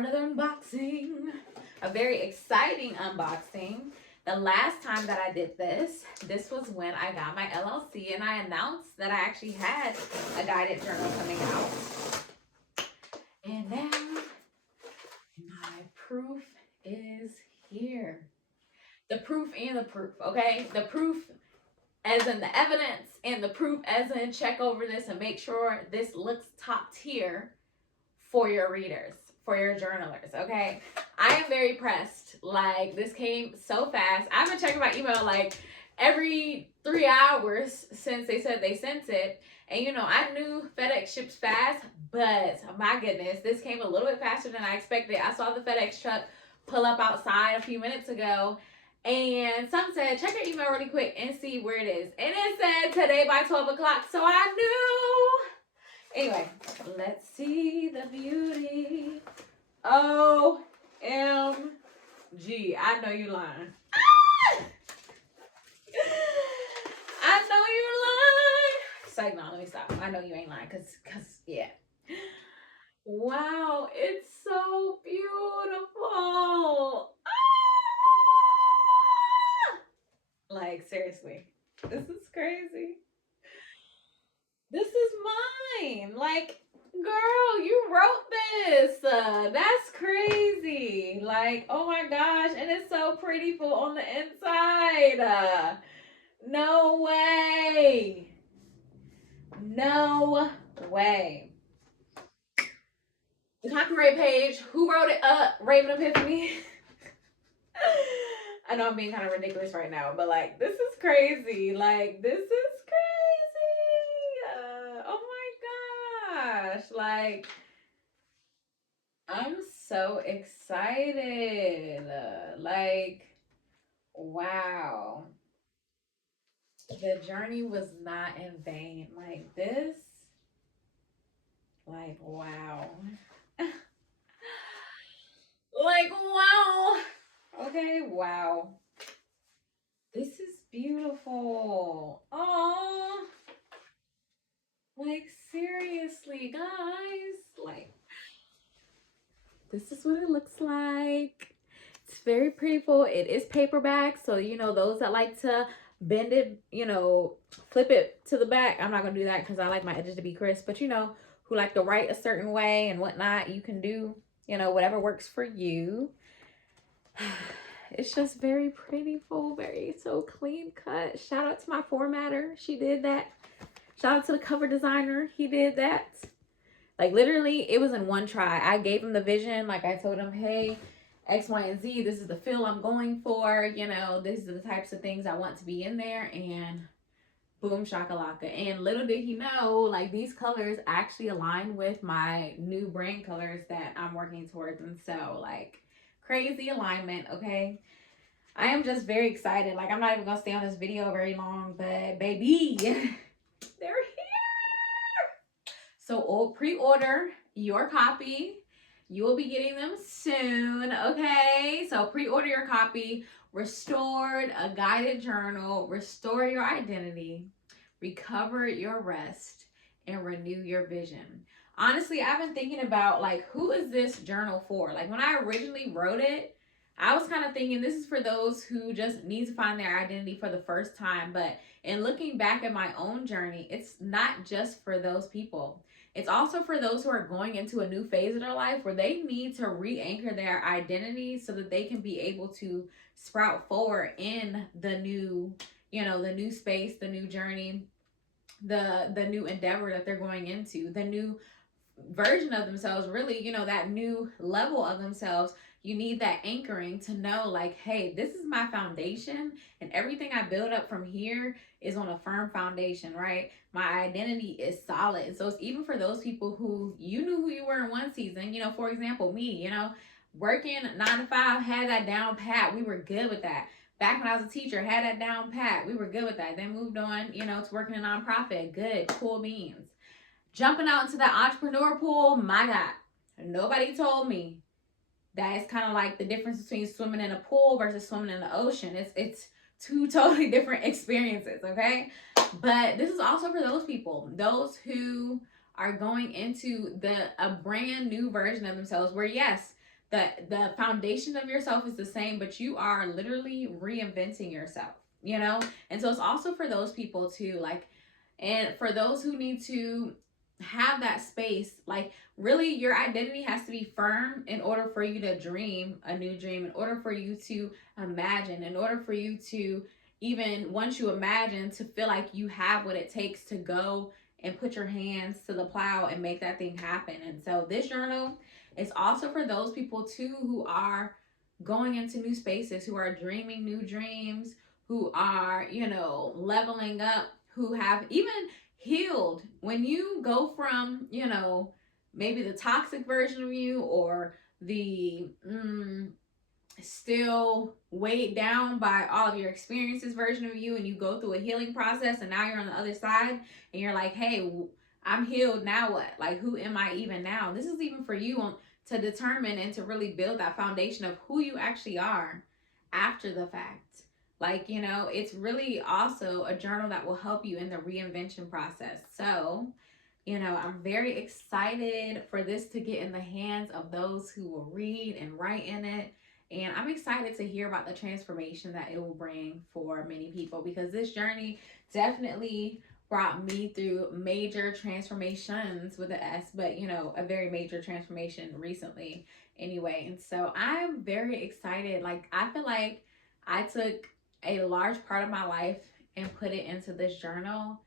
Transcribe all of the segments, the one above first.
another unboxing. A very exciting unboxing. The last time that I did this was when I got my LLC and I announced that I actually had a guided journal coming out. And now my proof is here. The proof and the proof, okay? The proof as in the evidence and the proof as in check over this and make sure this looks top tier for your readers, for your journalers, okay? I am very pressed. Like, this came so fast. I've been checking my email like every 3 hours since they said they sent it. And you know, I knew FedEx ships fast, but my goodness, this came a little bit faster than I expected. I saw the FedEx truck pull up outside a few minutes ago, and some said, check your email really quick and see where it is. And it said today by 12 o'clock, so I knew. Anyway, let's see the beauty. OMG, I know you lying. I know you lying. It's like, no, let me stop. I know you ain't lying, cause yeah. Wow, it's so beautiful. Like, seriously, this is crazy. This is mine. Like, girl, you wrote this. That's crazy. Like, oh my gosh. And it's so pretty on the inside. No way. No way. The copyright page. Who wrote it? Raven Epiphany. I know I'm being kind of ridiculous right now, but like, this is crazy. Like, this is crazy. Oh my gosh. Like, I'm so excited. Like, wow. The journey was not in vain. Like, this, like, wow. Like, wow. Okay, wow. This is beautiful. Oh, like, seriously, guys. Like, this is what it looks like. It's very prettiful. It is paperback, so you know, those that like to bend it, you know, flip it to the back. I'm not gonna do that because I like my edges to be crisp, but you know, who like to write a certain way and whatnot, you can do, you know, whatever works for you. It's just very prettiful, very so clean cut. Shout out to my formatter. She did that. Shout out to the cover designer. He did that. Like, literally, it was in one try. I gave him the vision. Like, I told him, hey, X, Y, and Z, this is the feel I'm going for. You know, these are the types of things I want to be in there. And boom, shakalaka. And little did he know, like, these colors actually align with my new brand colors that I'm working towards. And so, like, crazy alignment, okay? I am just very excited. Like, I'm not even gonna stay on this video very long, but baby, they're here. So pre-order your copy. You will be getting them soon, okay? So pre-order your copy. Restored, a guided journal. Restore your identity. Recover your rest. And renew your vision. Honestly, I've been thinking about, like, who is this journal for? Like, when I originally wrote it, I was kind of thinking this is for those who just need to find their identity for the first time. But in looking back at my own journey, it's not just for those people. It's also for those who are going into a new phase of their life where they need to re-anchor their identity so that they can be able to sprout forward in the new, you know, the new space, the new journey, the new endeavor that they're going into, the new version of themselves, really, you know, that new level of themselves. You need that anchoring to know, like, hey, this is my foundation and everything I build up from here is on a firm foundation, right? My identity is solid. And so it's even for those people who you knew who you were in one season, you know, for example, me, you know, working 9 to 5, had that down pat. We were good with that. Back when I was a teacher, had that down pat. We were good with that. Then moved on, you know, to working in a nonprofit. Good, cool beans. Jumping out into that entrepreneur pool, my God, nobody told me that it's kind of like the difference between swimming in a pool versus swimming in the ocean. It's two totally different experiences, okay? But this is also for those people, those who are going into a brand new version of themselves where, yes, the foundation of yourself is the same, but you are literally reinventing yourself, you know? And so it's also for those people too, like, and for those who need to have that space, like, really your identity has to be firm in order for you to dream a new dream, in order for you to imagine, in order for you to, even once you imagine, to feel like you have what it takes to go and put your hands to the plow and make that thing happen. And so this journal is also for those people too who are going into new spaces, who are dreaming new dreams, who are, you know, leveling up, who have even healed. When you go from, you know, maybe the toxic version of you, or the still weighed down by all of your experiences version of you, and you go through a healing process, and now you're on the other side and you're like, hey, I'm healed, now what? Like, who am I even now? This is even for you to determine and to really build that foundation of who you actually are after the fact. Like, you know, it's really also a journal that will help you in the reinvention process. So, you know, I'm very excited for this to get in the hands of those who will read and write in it. And I'm excited to hear about the transformation that it will bring for many people, because this journey definitely brought me through major transformations with an S, but, you know, a very major transformation recently anyway. And so I'm very excited. Like, I feel like I took a large part of my life and put it into this journal.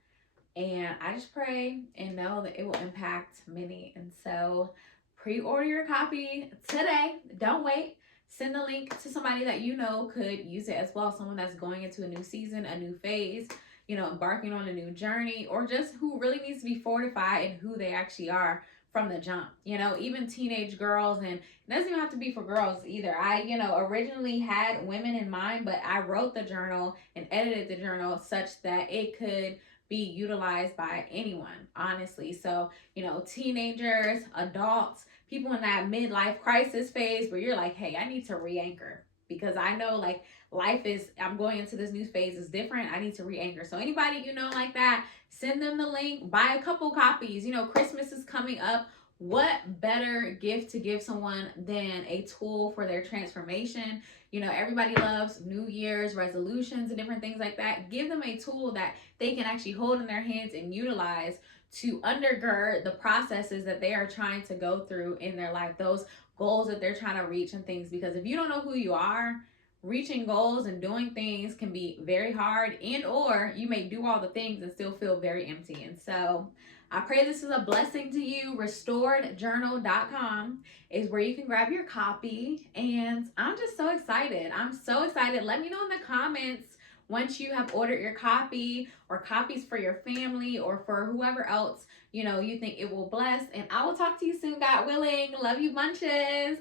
And I just pray and know that it will impact many. And so pre-order your copy today. Don't wait. Send the link to somebody that you know could use it as well. Someone that's going into a new season, a new phase, you know, embarking on a new journey, or just who really needs to be fortified in who they actually are from the jump. You know, even teenage girls, and it doesn't even have to be for girls either. I, you know, originally had women in mind, but I wrote the journal and edited the journal such that it could be utilized by anyone, honestly. So, you know, teenagers, adults, people in that midlife crisis phase where you're like, hey, I need to re-anchor, because I know, like, life is, I'm going into this new phase is different. I need to re-anchor. So anybody you know like that, send them the link, buy a couple copies. You know, Christmas is coming up. What better gift to give someone than a tool for their transformation? You know, everybody loves New Year's resolutions and different things like that. Give them a tool that they can actually hold in their hands and utilize to undergird the processes that they are trying to go through in their life, those goals that they're trying to reach and things. Because if you don't know who you are, reaching goals and doing things can be very hard, and or you may do all the things and still feel very empty. And so I pray this is a blessing to you. Restoredjournal.com is where you can grab your copy. And I'm just so excited. I'm so excited. Let me know in the comments once you have ordered your copy, or copies for your family, or for whoever else, you know, you think it will bless. And I will talk to you soon, God willing. Love you bunches.